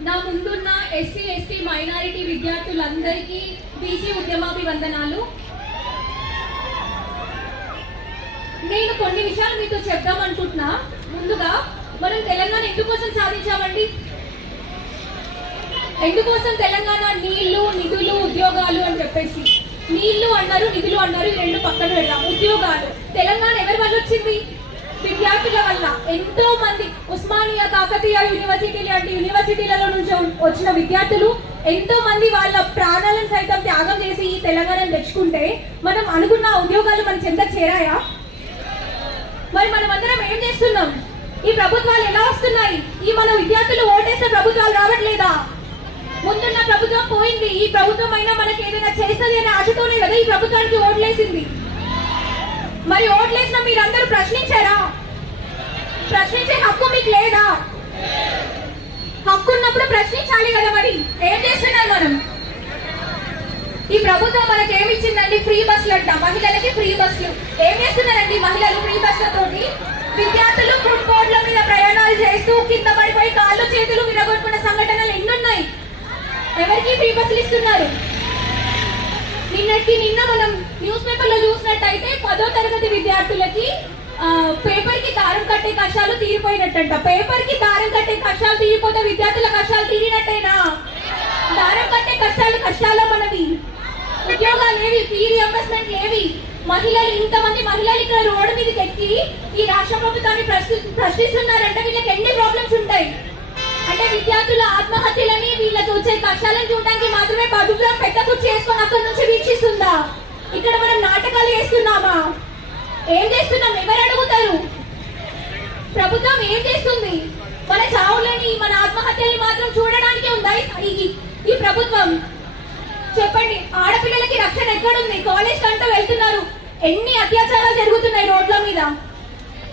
నా ముందున్న SC ST minority విద్యార్థులందరికీ బీసీ ఉద్యమాభివందనాలు. నేను కొన్ని విషయాలు మీతో చెప్దాం అనుకుంటున్నా ముందుగా మనం తెలంగాణ ఎందుకోసం సాధించామండి? ఎందుకోసం తెలంగాణ నీళ్ళు నిధులు ఉద్యోగాలు అని చెప్పేసి. నీళ్ళు అన్నారు నిధులు అన్నారు ఈ రెండు పక్కన పెడదాం. ఉద్యోగాలు. తెలంగాణ ఎవరి వల్ల వచ్చింది? విద్యార్థుల వల్ల. ఎంతో కాకతీయ యూనివర్సిటీ లాంటి యూనివర్సిటీలలో నుంచి వచ్చిన విద్యార్థులు ఎంతో మంది వాళ్ళ ప్రాణాలను సైతం త్యాగం చేసి ఈ తెలంగాణను తెచ్చుకుంటే మనం అనుకున్న ఉద్యోగాలు మన చెంత చేరాయా? మరి మనం అందరం ఏం చేస్తున్నాం? ఈ ప్రభుత్వాలు ఎలా వస్తున్నాయి? ఈ మన విద్యార్థులు ఓటేస్తే ప్రభుత్వాలు రావట్లేదా? ముందున్న ప్రభుత్వం పోయింది. ఈ ప్రభుత్వం అయినా మనకి ఏదైనా చేస్తుంది అనే ఆశతోనే కదా ఈ ప్రభుత్వానికి ఓట్లేసింది. మరి ఓట్లేసిన మీరందరూ ప్రశ్నించారా? ప్రశ్నించే హక్కు మీకు లేదా? ఉన్నప్పుడు ప్రశ్నించాలి కదా మరి? ఏం చేస్తున్నారు మనం? ఈ ప్రభుత్వం మనకి ఏమి ఇచ్చిందండి? ఫ్రీ బస్సులు అంట. మహిళలకి ఫ్రీ బస్సులు. ఏం చేస్తున్నారండి మహిళలు ఫ్రీ బస్సులతోటి? విద్యార్థులు ఫుడ్ బోర్డుల మీద ప్రయాణాలు చేస్తూ కింద పడిపోయి కాళ్ళు చేతులు విరగొట్టుకున్న సంఘటనలు ఎన్నున్నాయి? ఎవరికి ఫ్రీ బస్సులు ఇస్తున్నారు? నిన్నటికి నిన్న మనం న్యూస్ పేపర్లో చూసినట్టయితే పదో తరగతి విద్యార్థులకి పేపర్కి దారం కట్టే కష్టాలు తీరిపోయినట్టంట. పేపర్కి దారం కట్టే కష్టాలు తీరిపోతే విద్యార్థుల కష్టాలు తీరినట్టేనా? దారం కట్టే కష్టాలు కష్టాలు మనవి? ఉద్యోగాలు ఏవి? ఫీ రియంబర్స్మెంట్ ఏవి? మహిళలు ఇంతమంది మహిళలు ఇక్కడ రోడ్డు మీదకి ఎక్కి ఈ రాష్ట్ర ప్రభుత్వాన్ని ప్రశ్ని ప్రశ్నిస్తున్నారంటే. వీళ్ళకి ఎన్ని ప్రాబ్లమ్స్ ఉంటాయి? అంటే విద్యార్థుల ఆత్మహత్యలని వీళ్ళకి వచ్చే కష్టాలను చూడడానికి మాత్రమే ప్రభుత్వం పెద్ద కుర్చీ చేసుకొని అక్కడి నుంచి వీక్షిస్తుందా? ఇక్కడ మనం నాటకాలు వేస్తున్నామా? ఏం చేస్తున్నాం ఎవరు అడుగుతారు? ప్రభుత్వం ఏం చేస్తుంది? మన చావులని మన ఆత్మహత్యల్ని మాత్రం చూడడానికి ఉందా ఈ- ప్రభుత్వం? చెప్పండి. ఆడపిల్లలకి రక్షణ ఎక్కడుంది? కాలేజ్ కంటే వెళ్తున్నారు. ఎన్ని అత్యాచారాలు జరుగుతున్నాయి రోడ్ల మీద?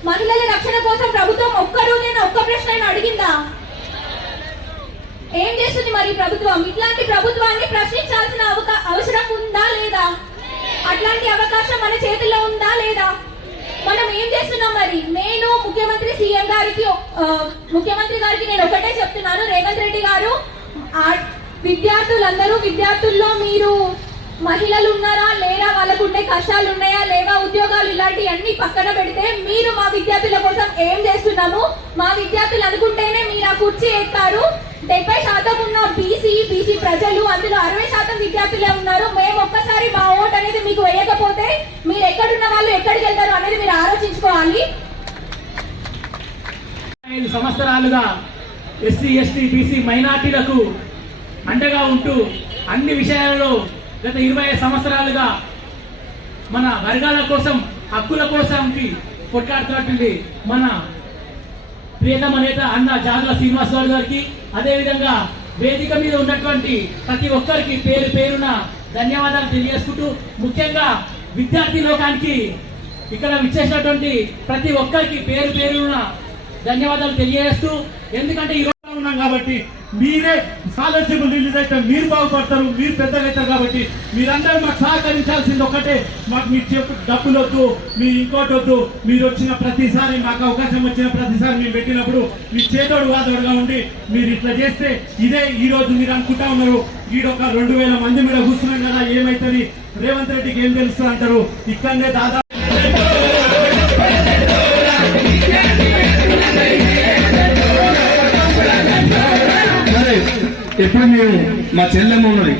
మహిళల రక్షణ కోసం ప్రభుత్వం ఒక్క రోజైనా ఒక్క ప్రశ్న అయినా అడిగిందా? ఏం చేస్తుంది మరి ప్రభుత్వం? ఇట్లాంటి ప్రభుత్వాన్ని ప్రశ్నించాల్సిన అవకా- అవసరం ఉందా లేదా? అట్లాంటి అవకాశం మన చేతిలో ఉందా లేదా? మనం ఏం చేస్తున్నాం మరి? నేను ముఖ్యమంత్రి సీఎం గారికి ముఖ్యమంత్రి గారికి నేను ఒకటే చెప్తున్నాను. రేవంత్ రెడ్డి గారు విద్యార్థులందరూ విద్యార్థుల్లో మీరు మహిళలు ఉన్నారా? లేరా వాళ్ళకు ఉండే కష్టాలు ఉన్నాయా? లేవా ఉద్యోగాలు ఇలాంటివన్నీ పక్కన పెడితే మీరు మా విద్యార్థుల కోసం ఏం చేస్తున్నాము? మా విద్యార్థులు అనుకుంటేనే మీరు ఆ కుర్చీ ఎత్తారు. డెబ్బై శాతం ఉన్న బీసీ బీసీ ప్రజలు అందులో అరవై శాతం విద్యార్థులే ఉన్నారు. మేము ఒక్కసారి మా ఓట్ అనేది మీకు వేయకపోతే మీరు ఎక్కడున్న వాళ్ళు ఎక్కడికి వెళ్తారు అనేది మీరు ఆలోచించుకోవాలి. ఐదు సంవత్సరాలుగా ఎస్సీ ఎస్టీ బీసీ మైనార్టీలకు అండగా ఉంటూ అన్ని విషయాలలో గత ఇరవై సంవత్సరాలుగా మన వర్గాల కోసం హక్కుల కోసంకి కొట్లాడుతున్నటువంటి మన ప్రియతమ నేత అన్న జాగ్ర శ్రీనివాసరావు గారికి అదేవిధంగా వేదిక మీద ఉన్నటువంటి ప్రతి ఒక్కరికి పేరు పేరున ధన్యవాదాలు తెలియజేసుకుంటూ ముఖ్యంగా విద్యార్థి లోకానికి ఇక్కడ విచ్చేసినటువంటి ప్రతి ఒక్కరికి పేరు పేరున ధన్యవాదాలు తెలియజేస్తూ ఎందుకంటే ఈ రోజు ఉన్నాం కాబట్టి మీరే స్కాలర్షిప్ రిలీజ్ అయితే మీరు బాగుపడతారు మీరు పెద్దగా అవుతారు కాబట్టి మీరందరూ మాకు సహకరించాల్సింది ఒకటే మాకు మీరు చెప్పు డబ్బులు వద్దు మీరు ఇంకోటి వద్దు మీరు వచ్చిన ప్రతిసారి మాకు అవకాశం వచ్చిన ప్రతిసారి మేము పెట్టినప్పుడు మీ చేతోడు వాదోడుగా ఉండి మీరు ఇట్లా చేస్తే ఇదే ఈ రోజు మీరు అనుకుంటా ఉన్నారు. ఈడొక రెండు వేల మంది మీద కూర్చున్నాం కదా ఏమైతుంది? రేవంత్ రెడ్డికి ఏం తెలుసు అంటారు ఇక్కడనే దాదాపు ఎప్పుడు మేము మా చెల్లెమ్మ ఉన్నది?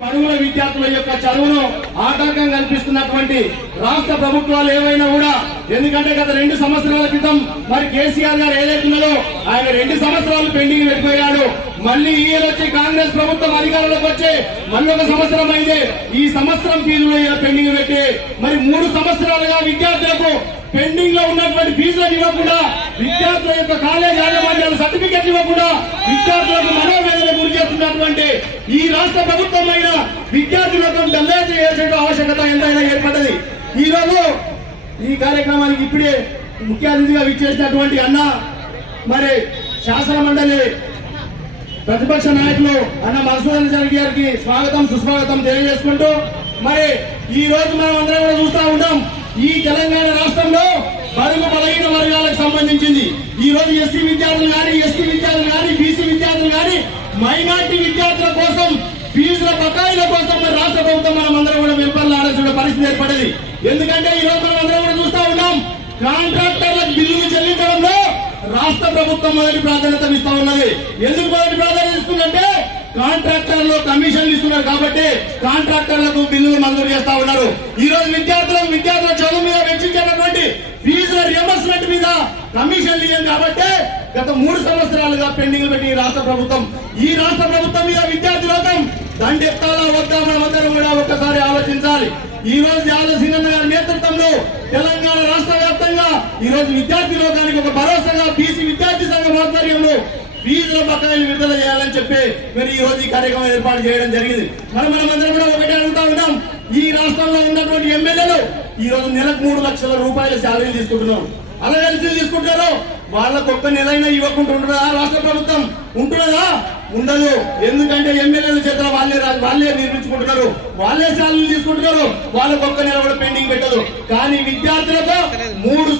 పరుగుల విద్యార్థుల యొక్క చదువును ఆటంకం కల్పిస్తున్నటువంటి రాష్ట్ర ప్రభుత్వాలు ఏవైనా కూడా ఎందుకంటే గత రెండు సంవత్సరాల క్రితం మరి కేసీఆర్ గారు ఏదైతున్నదో ఆయన రెండు సంవత్సరాలు పెండింగ్ పెట్టిపోయాడు మళ్ళీ ఈయన వచ్చి కాంగ్రెస్ ప్రభుత్వం అధికారంలోకి వచ్చి మళ్ళీ ఒక సంవత్సరం అయితే ఈ సంవత్సరం ఫీజులు ఈయన పెండింగ్ పెట్టి మరి మూడు సంవత్సరాలుగా విద్యార్థులకు పెండింగ్లో ఉన్నటువంటి ఫీజులను ఇవ్వకుండా విద్యార్థుల యొక్క కాలేజ్ యాజమాన్యాలు సర్టిఫికెట్ ఇవ్వకుండా విద్యార్థులకు మనోవేదన గురి చేస్తున్నటువంటి ఈ రాష్ట్ర ప్రభుత్వం అయిన విద్యార్థులకు దళిత చేసే ఆవశ్యకత ఎంతైనా ఏర్పడ్డది. ఈ రోజు ఈ కార్యక్రమానికి ఇప్పుడే ముఖ్య అతిథిగా విచ్చేసినటువంటి అన్న మరి శాసన మండలి ప్రతిపక్ష నాయకులు అన్న మధుసూదన్ జరిగి గారికి స్వాగతం సుస్వాగతం తెలియజేసుకుంటూ మరి ఈ రోజు మనం అందరం కూడా చూస్తా ఉంటాం ఈ తెలంగాణ రాష్ట్రంలో బరువు బలహీన వర్గాలకు సంబంధించింది. ఈ రోజు ఎస్సీ విద్యార్థులు కానీ ఎస్టీ విద్యార్థులు కానీ బీసీ విద్యార్థులు కానీ మైనార్టీ విద్యార్థుల కోసం ఫీజుల బకాయిల కోసం మరి రాష్ట్ర ప్రభుత్వం మనం అందరం కూడా వెంపర్లు ఆడాల్సిన పరిస్థితి ఏర్పడింది. ఎందుకంటే ఈ రోజు మనం అందరం కూడా చూస్తా ఉన్నాం కాంట్రాక్టర్లకు బిల్లులు చెల్లించడంలో రాష్ట్ర ప్రభుత్వం మొదటి ప్రాధాన్యత ఇస్తా ఉన్నది. ఎందుకు కాంట్రాక్టర్లు కమిషన్లు ఇస్తున్నారు కాబట్టి కాంట్రాక్టర్లకు బిల్లులు మంజూరు చేస్తా ఉన్నారు. ఈ రోజు విద్యార్థులకు విద్యార్థుల చదువు మీద వెచ్చించేటటువంటి ఫీజుల రియంబర్స్మెంట్ మీద కమిషన్లు ఇవ్వం కాబట్టి గత మూడు సంవత్సరాలుగా పెండింగ్ పెట్టి ఈ రాష్ట్ర ప్రభుత్వం ఈ రాష్ట్ర ప్రభుత్వం మీద విద్యార్థి లోకం దండెత్తాలా వద్దా మనమందరం కూడా ఒక్కసారి ఆలోచించాలి. ఈ రోజు యాదవ్ గారి నేతృత్వంలో తెలంగాణ రాష్ట్ర వ్యాప్తంగా ఈ రోజు విద్యార్థి లోకానికి ఒక భరోసాగా బీసీ ఫీజుల బకాయిలు విడుదల చేయాలని చెప్పి మరి ఈ రోజు ఈ కార్యక్రమం ఏర్పాటు చేయడం జరిగింది. మనం మనం అందరం కూడా ఒకటే అడుగుతా ఉంటాం ఈ రాష్ట్రంలో ఉన్నటువంటి ఎమ్మెల్యేలు ఈ రోజు నెలకు మూడు లక్షల రూపాయల శాలరీ తీసుకుంటున్నారు అలా కలిసి తీసుకుంటారు వాళ్ళకు ఒక్క నెలైనా ఇవ్వకుండా ఉంటుందా? రాష్ట్ర ప్రభుత్వం ఉంటున్నదా ఉండదు. ఎందుకంటే ఎమ్మెల్యేల చేతుల వాళ్ళే వాళ్ళే నిర్మించుకుంటున్నారు. వాళ్ళే శాలరీలు తీసుకుంటున్నారు. వాళ్ళకు ఒక్క నెల కూడా పెండింగ్ పెట్టదు. కానీ విద్యార్థులకు మూడు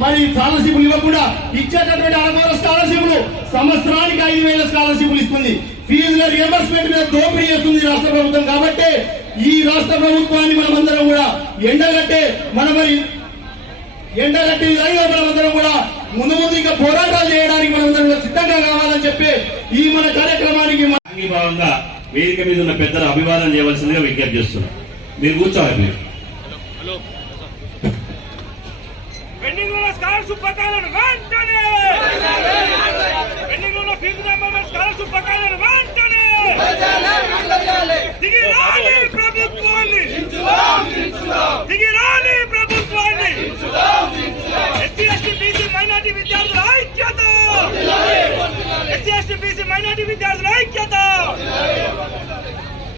మరి స్కాలర్షిప్లు ఇవ్వకుండా ఇచ్చేటటువంటి అరవై స్కాలర్షిప్లు సంవత్సరానికి ఐదు వేల స్కాలర్షిప్లు ఇస్తుంది. ఫీజుల రియంబర్స్మెంట్ మీద దోపిడీ చేస్తుంది రాష్ట్ర ప్రభుత్వం కాబట్టి ఈ రాష్ట్ర ప్రభుత్వాన్ని మనం అందరం కూడా ఎండగట్టే మన మరి ఎండగట్టి విధంగా మనమందరం కూడా ముందు ముందు ఇంకా పోరాటాలు చేయడానికి మనమందరం కూడా సిద్ధంగా కావాలని చెప్పి ఈ మన కార్యక్రమానికి మన- అంగీభావంగా వేదిక మీద ఉన్న పెద్దలు అభివాదం చేయవలసిందిగా విజ్ఞప్తి చేస్తున్నాం. మీరు కూర్చోవాలి మీరు స్కాలర్షిప్ పథకాలను వెంటనే ఎన్నికల్లో ఫీజు రియంబర్స్మెంట్ స్కాలర్షిప్ పథకాలను వెంటనే! దిగి రాని ప్రభుత్వాన్ని! దిగి రాని ప్రభుత్వాన్ని! ఎస్సీ ఎస్టీ బీసీ మైనార్టీ విద్యార్థుల ఐక్యత! ఎస్సీ ఎస్టీ బీసీ మైనార్టీ విద్యార్థుల ఐక్యత!